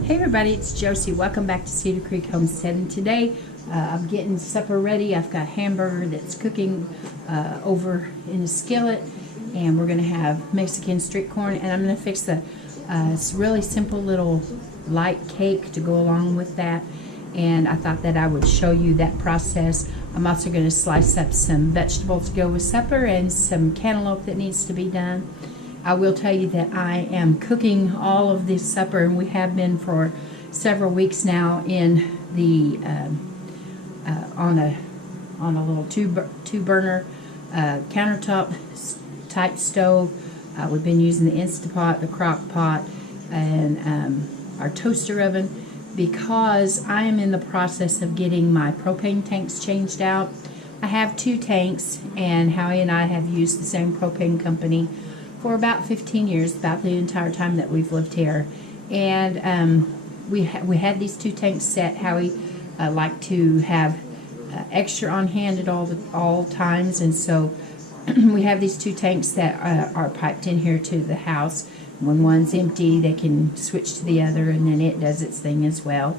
Hey everybody, it's Josie. Welcome back to Cedar Creek Homestead, and today I'm getting supper ready. I've got hamburger that's cooking over in a skillet, and we're going to have Mexican street corn, and I'm going to fix a really simple little light cake to go along with that, and I thought that I would show you that process. I'm also going to slice up some vegetables to go with supper and some cantaloupe that needs to be done. I will tell you that I am cooking all of this supper, and we have been for several weeks now in the on a little two burner countertop type stove. We've been using the Instapot, the crock pot, and our toaster oven, because I am in the process of getting my propane tanks changed out. I have 2 tanks, and Howie and I have used the same propane company for about 15 years, about the entire time that we've lived here. And we had these 2 tanks set. Howie liked to have extra on hand at all times, and so we have these 2 tanks that are piped in here to the house. When one's empty, they can switch to the other, and then it does its thing as well.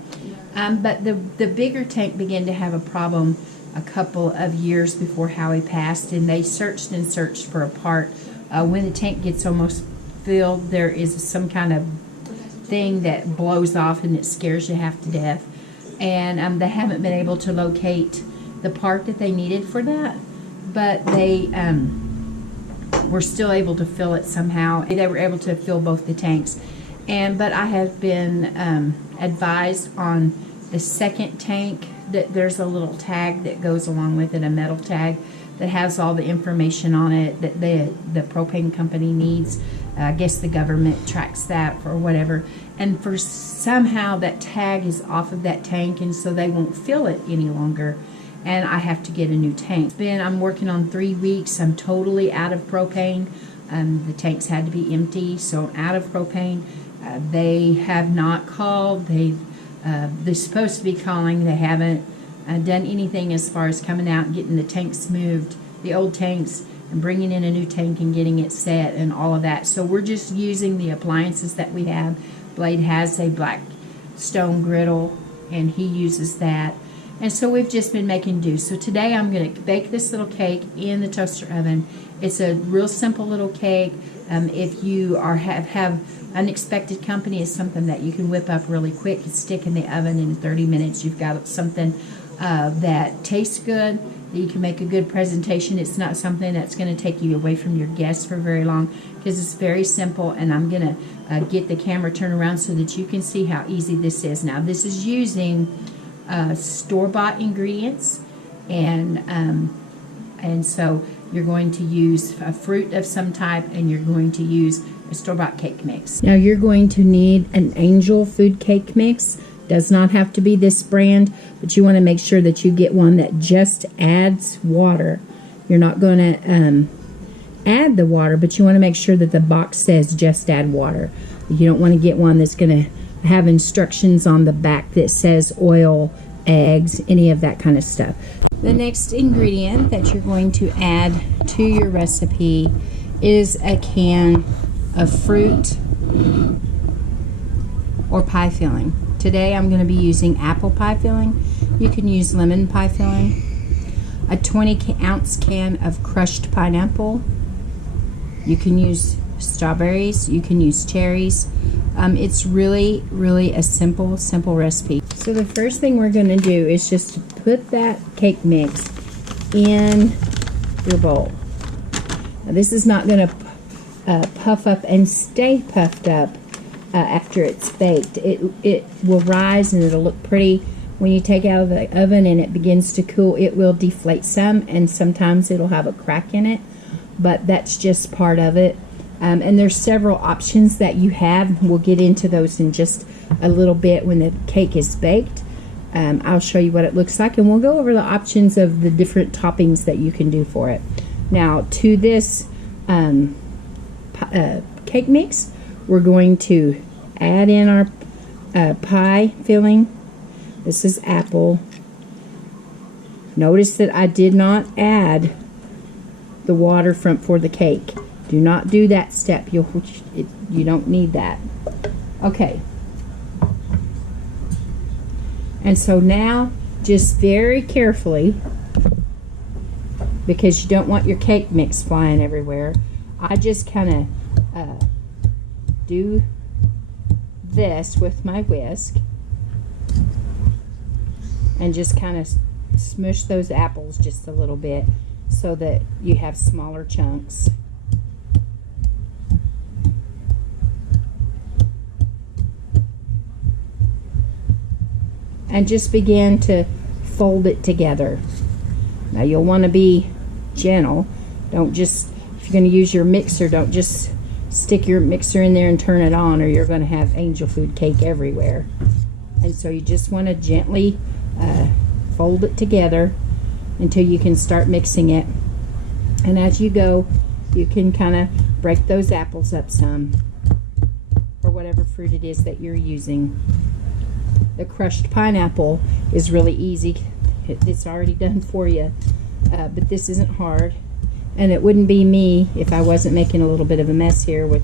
But the bigger tank began to have a problem a couple of years before Howie passed, and they searched and searched for a part. When the tank gets almost filled, there is some kind of thing that blows off and it scares you half to death. And they haven't been able to locate the part that they needed for that, but they were still able to fill it somehow. They were able to fill both the tanks. But I have been advised on the second tank that there's a little tag that goes along with it, a metal tag that has all the information on it that the propane company needs. I guess the government tracks that for whatever, and for somehow that tag is off of that tank, and so they won't fill it any longer, and I have to get a new tank. I'm working on 3 weeks. I'm totally out of propane. The tanks had to be empty, so I'm out of propane. They have not called. They're supposed to be calling. They haven't done anything as far as coming out and getting the tanks moved, the old tanks, and bringing in a new tank and getting it set and all of that. So we're just using the appliances that we have. Blade has a black stone griddle, and he uses that. And so we've just been making do. So today I'm going to bake this little cake in the toaster oven. It's a real simple little cake. If you have unexpected company, it's something that you can whip up really quick and stick in the oven in 30 minutes. You've got something that tastes good, that you can make a good presentation. It's not something that's going to take you away from your guests for very long, because it's very simple. And I'm going to get the camera turned around so that you can see how easy this is. Now, this is using store-bought ingredients, and so you're going to use a fruit of some type, and you're going to use a store-bought cake mix. Now, you're going to need an Angel food cake mix. Does not have to be this brand, but you want to make sure that you get one that just adds water. You're not going to add the water, but you want to make sure that the box says just add water. You don't want to get one that's going to have instructions on the back that says oil, eggs, any of that kind of stuff. The next ingredient that you're going to add to your recipe is a can of fruit or pie filling. Today I'm going to be using apple pie filling. You can use lemon pie filling. A 20-ounce can of crushed pineapple. You can use strawberries. You can use cherries. It's really, really a simple recipe. So the first thing we're going to do is just put that cake mix in your bowl. Now, this is not going to puff up and stay puffed up after it's baked. It will rise and it'll look pretty. When you take it out of the oven and it begins to cool, it will deflate some, and sometimes it'll have a crack in it, but that's just part of it. And there's several options that you have. We'll get into those in just a little bit when the cake is baked. I'll show you what it looks like, and we'll go over the options of the different toppings that you can do for it. Now, to this cake mix, we're going to add in our pie filling. This is apple. Notice that I did not add the water for the cake. Do not do that step. You don't need that. Okay. And so now, just very carefully, because you don't want your cake mix flying everywhere, I just kind of do this with my whisk and just kind of smush those apples just a little bit so that you have smaller chunks. And just begin to fold it together. Now you'll want to be gentle. Don't just, if you're going to use your mixer, don't just stick your mixer in there and turn it on, or you're going to have angel food cake everywhere. And so you just want to gently fold it together until you can start mixing it. And as you go, you can kind of break those apples up some, or whatever fruit it is that you're using. The crushed pineapple is really easy. It's already done for you, but this isn't hard, and it wouldn't be me if I wasn't making a little bit of a mess here with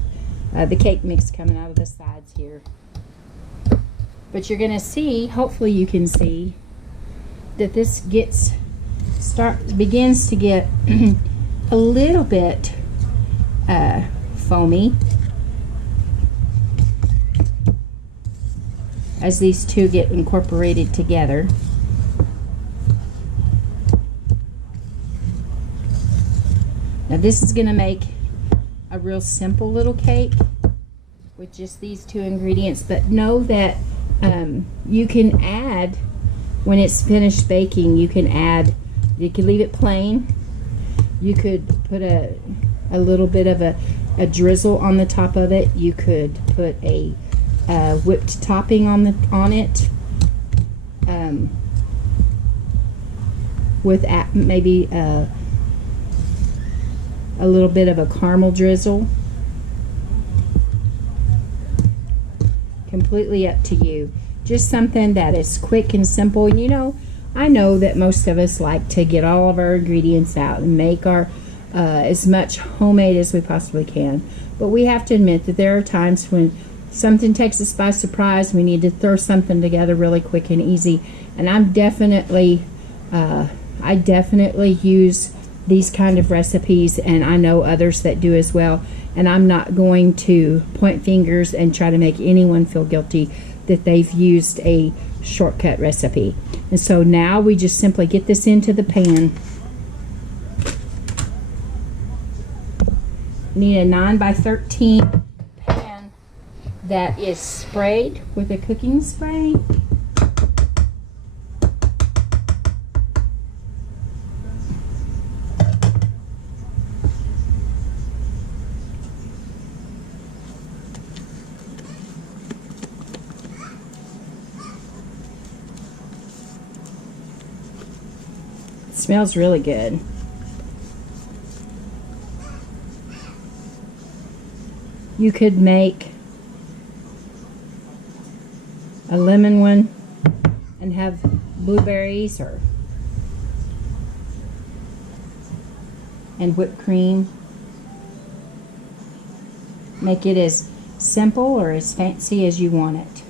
the cake mix coming out of the sides here. But you're gonna see, hopefully you can see, that this begins to get a little bit foamy as these two get incorporated together. Now this is going to make a real simple little cake with just these two ingredients, but know that you can add, when it's finished baking, you can leave it plain. You could put a little bit of a drizzle on the top of it. You could put a whipped topping on it, with maybe a little bit of a caramel drizzle. Completely up to you. Just something that is quick and simple. And you know, I know that most of us like to get all of our ingredients out and make our as much homemade as we possibly can. But we have to admit that there are times when something takes us by surprise. We need to throw something together really quick and easy. And I definitely use these kind of recipes, and I know others that do as well. And I'm not going to point fingers and try to make anyone feel guilty that they've used a shortcut recipe. And so now we just simply get this into the pan. Need a 9x13 pan that is sprayed with a cooking spray. Smells really good. You could make a lemon one and have blueberries and whipped cream. Make it as simple or as fancy as you want it.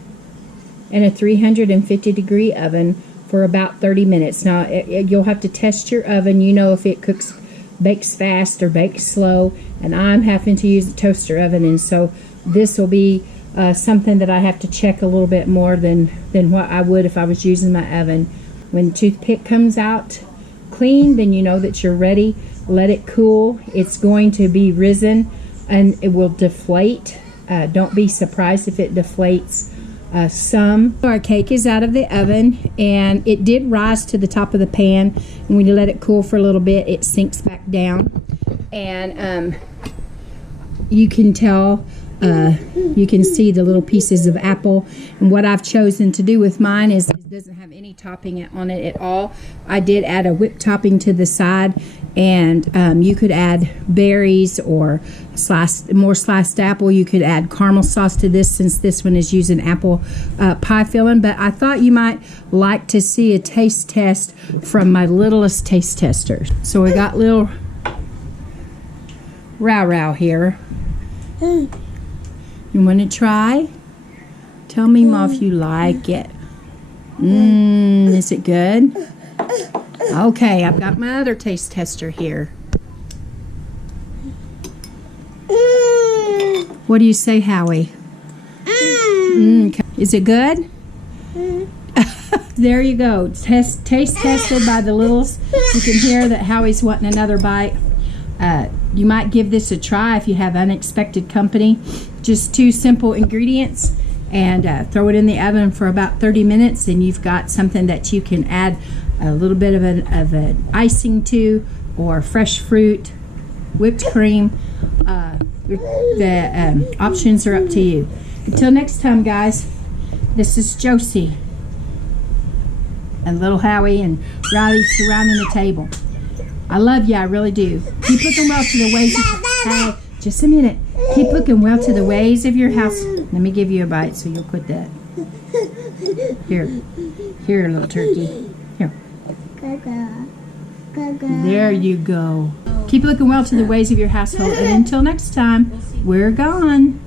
In a 350-degree oven for about 30 minutes. Now, you'll have to test your oven. You know if it bakes fast or bakes slow. And I'm having to use a toaster oven, and so this will be something that I have to check a little bit more than what I would if I was using my oven. When the toothpick comes out clean, then you know that you're ready. Let it cool. It's going to be risen, and it will deflate. Don't be surprised if it deflates some. Our cake is out of the oven, and it did rise to the top of the pan, and when you let it cool for a little bit, it sinks back down. And you can tell, you can see the little pieces of apple. And what I've chosen to do with mine is it doesn't have any topping on it at all. I did add a whipped topping to the side, and you could add berries or more sliced apple. You could add caramel sauce to this, since this one is using apple pie filling. But I thought you might like to see a taste test from my littlest taste tester. So we got little Row here. You want to try? Tell me, Ma, if you like it. Is it good? Okay, I've got my other taste tester here. What do you say, Howie? Is it good? There you go. Taste tested by the littles. You can hear that Howie's wanting another bite. You might give this a try if you have unexpected company. Just 2 simple ingredients, and throw it in the oven for about 30 minutes, and you've got something that you can add a little bit of an icing to, or fresh fruit, whipped cream. The options are up to you. Until next time, guys, this is Josie and little Howie and Riley surrounding the table. I love you, I really do. Keep looking well to the ways of just a minute. Keep looking well to the ways of your house. Let me give you a bite so you'll quit that. Here, little turkey. Here. There you go. Keep looking well to the ways of your household. And until next time, we're gone.